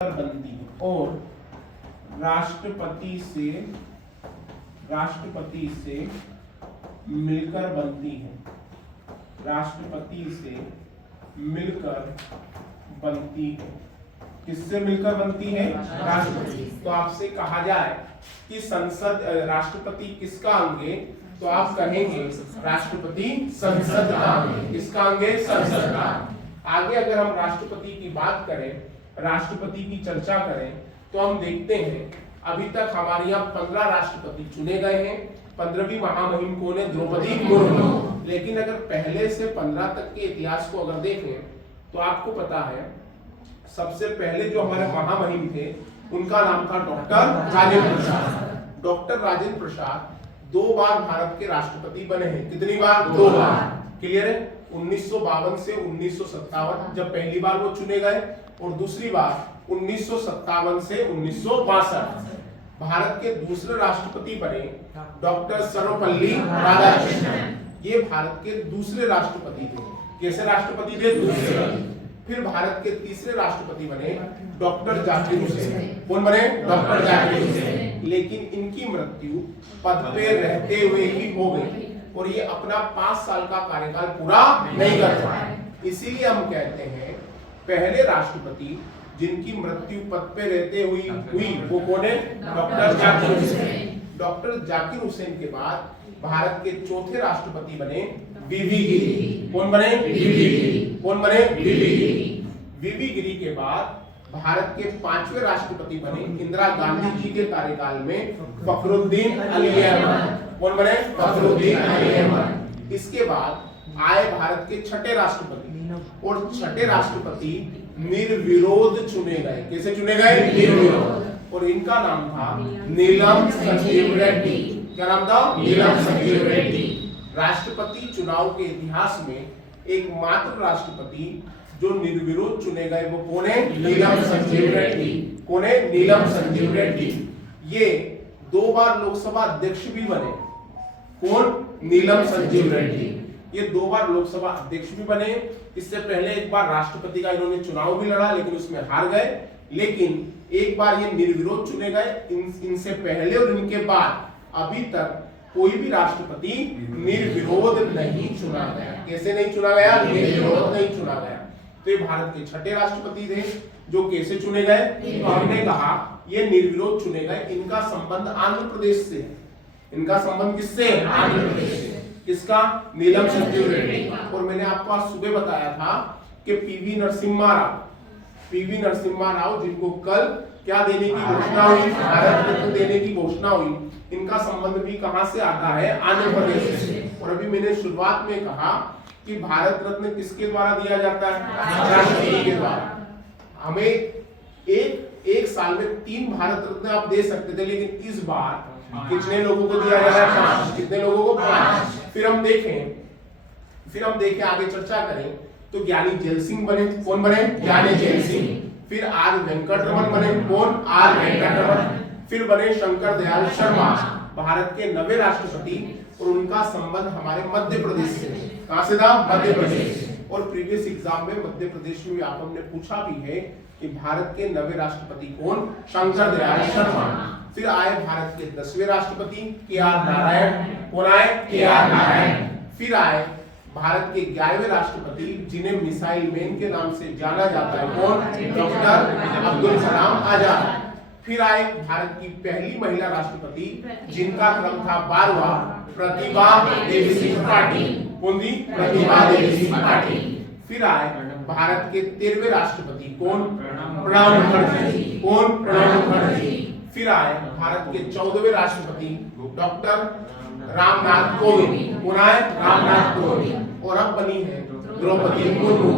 बनती है और राष्ट्रपति से मिलकर बनती है। राष्ट्रपति से मिलकर बनती है। किससे मिलकर बनती है? राष्ट्रपति। तो आपसे कहा जाए कि संसद राष्ट्रपति किसका अंग है, तो आप कहेंगे राष्ट्रपति संसद का अंग है। किसका अंग है? संसद का। आगे अगर हम राष्ट्रपति की बात करें, राष्ट्रपति की चर्चा करें, तो हम देखते हैं अभी तक हमारे यहाँ 15 राष्ट्रपति चुने गए हैं। 15वीं महामहिम कौन है? द्रौपदी मुर्मू। लेकिन अगर पहले से 15 तक के इतिहास को अगर देखें तो आपको पता है सबसे पहले जो हमारे महामहिम थे उनका नाम था डॉक्टर राजेंद्र प्रसाद। डॉक्टर राजेंद्र प्रसाद 2 बार भारत के राष्ट्रपति बने हैं। कितनी बार? 2 बार। क्लियर है? 1952 से 1957 जब पहली बार वो चुने गए, और दूसरी बार 1957 से 1962। भारत के दूसरे राष्ट्रपति बने डॉक्टर सर्वपल्ली राधाकृष्णन। ये भारत के दूसरे राष्ट्रपति थे। कैसे राष्ट्रपति थे? दूसरे। फिर भारत के तीसरे राष्ट्रपति बने डॉक्टर जाकिर हुसैन। कौन बने? डॉक्टर जाकिर हुसैन। लेकिन इनकी मृत्यु पद पे रहते हुए ही हो गई और ये अपना 5 साल का कार्यकाल पूरा नहीं कर पाए। इसीलिए हम कहते हैं पहले राष्ट्रपति जिनकी मृत्यु पद पे रहते हुई वो कौन है? डॉक्टर जाकिर हुसैन। डॉक्टर जाकिर हुसैन के बाद भारत के चौथे राष्ट्रपति बने वीवी गिरी। कौन बने? वीवी गिरी। कौन बने? वीवी गिरी। वीवी गिरी के बाद भारत के 5वें राष्ट्रपति बने इंदिरा गांधी जी के कार्यकाल में फखरुद्दीन अली अहमद। कौन बने? फखरुद्दीन अली अहमद। इसके बाद आए भारत के 6ठे राष्ट्रपति, और 6ठे राष्ट्रपति निर्विरोध चुने गए। कैसे चुने गए? निर्विरोध। और इनका नाम था नीलम संजीव रेड्डी। क्या नाम था? नीलम संजीव रेड्डी। राष्ट्रपति चुनाव के इतिहास में एकमात्र राष्ट्रपति जो निर्विरोध चुने गए वो कौन है? नीलम संजीव रेड्डी। कौन है? नीलम संजीव रेड्डी। ये 2 बार लोकसभा अध्यक्ष भी बने। कौन? नीलम संजीव रेड्डी। ये 2 बार लोकसभा अध्यक्ष भी बने। इससे पहले एक बार राष्ट्रपति का इन्होंने चुनाव भी लड़ा लेकिन उसमें हार गए। लेकिन एक बार ये निर्विरोध चुने गए। इनसे पहले और इनके बाद अभी तक कोई भी राष्ट्रपति निर्विरोध नहीं चुना गया। कैसे नहीं चुना गया? निर्विरोध नहीं चुना गया। तो ये भारत के 6ठे राष्ट्रपति थे जो कैसे चुने गए? तो हमने कहा ये निर्विरोध चुने गए। इनका संबंध आंध्र प्रदेश से है। इनका संबंध किससे? आंध्र प्रदेश से। किसका? नीलम संजीव रेड्डी। और मैंने आपको आज सुबह बताया था कि पीवी नरसिम्हा राव जिनको कल क्या देने की घोषणा हुई? भारत रत्न देने की घोषणा हुई। इनका संबंध भी कहां से आता है? आंध्र प्रदेश से। और अभी मैंने शुरुआत में कहा कि भारत रत्न किसके द्वारा दिया जाता है? राष्ट्रपति के द्वारा। हमें एक साल में 3 भारत रत्न आप दे सकते थे, लेकिन इस बार कितने लोगों को दिया जा रहा है? 5। कितने लोगों को? 5। फिर हम देखें आगे चर्चा करें तो ज्ञानी जैल सिंह बने। कौन बने? ज्ञानी जैल सिंह। फिर आर वेंकट रमन बने। कौन? आर वेंकट रमन। फिर बने शंकर दयाल शर्मा, भारत के 9वें राष्ट्रपति, और उनका संबंध हमारे मध्य प्रदेश से। कहां से था? मध्य प्रदेश। और प्रीवियस एग्जाम में मध्य प्रदेश में आप हमने पूछा भी है कि भारत के 9वें राष्ट्रपति कौन? शंकर दयाल शर्मा। फिर आए भारत के 10वें राष्ट्रपति के.आर. नारायण। कौन आए? के.आर. नारायण। फिर आए भारत के 11वें राष्ट्रपति जिन्हें मिसाइल मैन के नाम से जाना जाता है। कौन? डॉक्टर अब्दुल कलाम आजाद। फिर आए भारत की पहली महिला राष्ट्रपति जिनका क्रम था 12वां, प्रतिभा देवी सिंह पाटिल। कौन थी? प्रतिभा देवी सिंह पाटिल। फिर आए भारत के 13वें राष्ट्रपति कौन? प्रणब मुखर्जी। कौन? प्रणब मुखर्जी। फिर आए भारत के 14वें राष्ट्रपति डॉक्टर रामनाथ कोविंद। कौन आए? रामनाथ कोविंद। और अब बनी है द्रौपदी मुर्मू।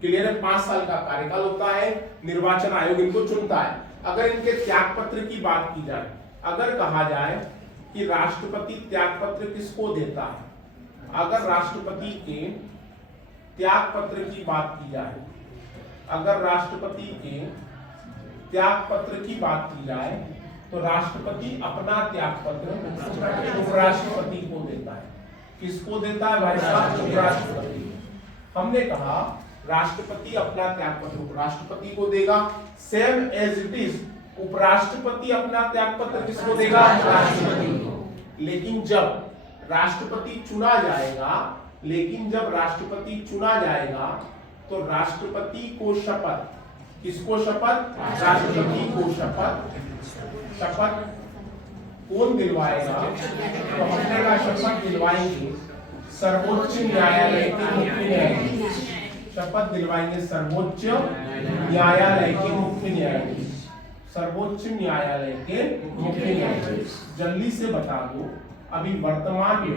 क्लियर है? 5 साल का कार्यकाल होता है। निर्वाचन आयोग इनको चुनता है। अगर इनके त्याग पत्र की बात की जाए, अगर कहा जाए कि राष्ट्रपति त्याग पत्र किसको देता है, अगर राष्ट्रपति के त्याग पत्र की बात की जाए, अगर राष्ट्रपति के त्याग पत्र की बात की जाए तो राष्ट्रपति अपना त्याग पत्र उपराष्ट्रपति को देता है। किसको देता है भाई साहब? उपराष्ट्रपति। हमने कहा राष्ट्रपति अपना त्याग पत्र उपराष्ट्रपति को देगा, सेम एज इट इज उपराष्ट्रपति अपना त्याग पत्र किसको देगा? राष्ट्रपति को। लेकिन जब राष्ट्रपति चुना जाएगा तो राष्ट्रपति को शपथ, किसको शपथ? राष्ट्रपति को शपथ कौन दिलवाएगा? तो हमने का शपथ दिलवाएंगे सर्वोच्च न्यायालय के मुख्य न्यायाधीश। शपथ दिलवाएंगे सर्वोच्च न्यायालय के मुख्य न्यायाधीश, सर्वोच्च न्यायालय के मुख्य न्यायाधीश। जल्दी से बता दो, अभी वर्तमान में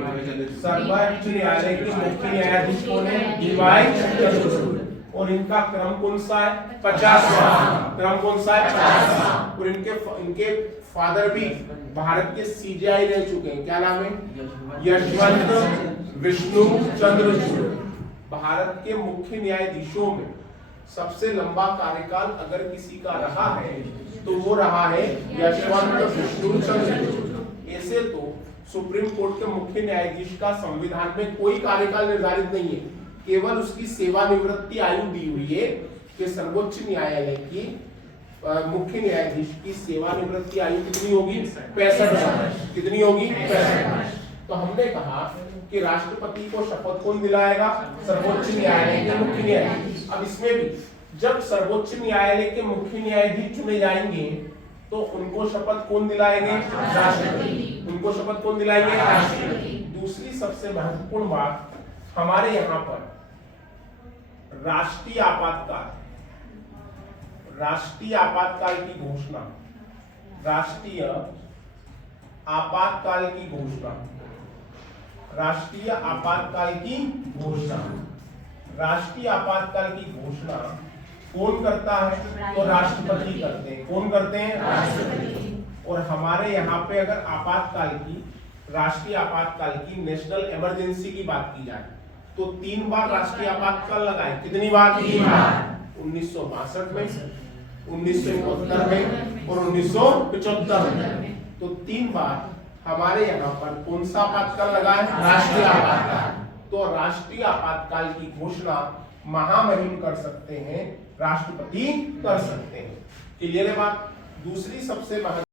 सर्वोच्च न्यायालय के मुख्य न्यायाधीश कौन है? डीवाई चंद्रचूड़। और इनका क्रम कौन सा है? 50वां। क्रम कौन सा है? 50वां। और इनके फादर भी भारत के सीजेआई रह चुके हैं। क्या नाम है? यशवंत विष्णु चंद्रचूड़। भारत के मुख्य न्यायाधीशों में सबसे लंबा कार्यकाल अगर किसी का रहा है तो वो रहा है यशवंत विष्णु चंद्रचूड़। ऐसे तो सुप्रीम कोर्ट के मुख्य न्यायाधीश का संविधान में कोई कार्यकाल निर्धारित नहीं है, केवल उसकी सेवानिवृत्ति आयु दी हुई है कि सर्वोच्च न्यायालय की मुख्य न्यायाधीश की सेवानिवृत्ति आयु कितनी होगी? 65 वर्ष। कितनी होगी? 65 वर्ष। तो हमने कहा कि राष्ट्रपति को शपथ कौन दिलाएगा? सर्वोच्च न्यायालय के मुख्य न्यायाधीश। अब इसमें भी जब सर्वोच्च न्यायालय के मुख्य न्यायाधीश चुने जाएंगे तो उनको शपथ कौन दिलाएंगे? राष्ट्रपति। उनको शपथ कौन दिलाएंगे? राष्ट्रपति। दूसरी सबसे महत्वपूर्ण बात, हमारे यहाँ पर राष्ट्रीय आपातकाल की घोषणा, राष्ट्रीय आपातकाल की घोषणा कौन करता है? तो राष्ट्रपति करते हैं। कौन करते हैं? राष्ट्रपति। और हमारे यहाँ पे अगर राष्ट्रीय आपातकाल की नेशनल इमरजेंसी की बात की जाए तो 3 बार राष्ट्रीय आपातकाल लगाए। कितनी बार? 3 बार। 1962 में, 1971 में और 1975 में। तो 3 बार हमारे यहाँ पर कौन सा आपातकाल लगा है? राष्ट्रीय आपातकाल। तो राष्ट्रीय आपातकाल की घोषणा महामहिम कर सकते हैं, राष्ट्रपति कर सकते हैं। क्लियर है बात? दूसरी सबसे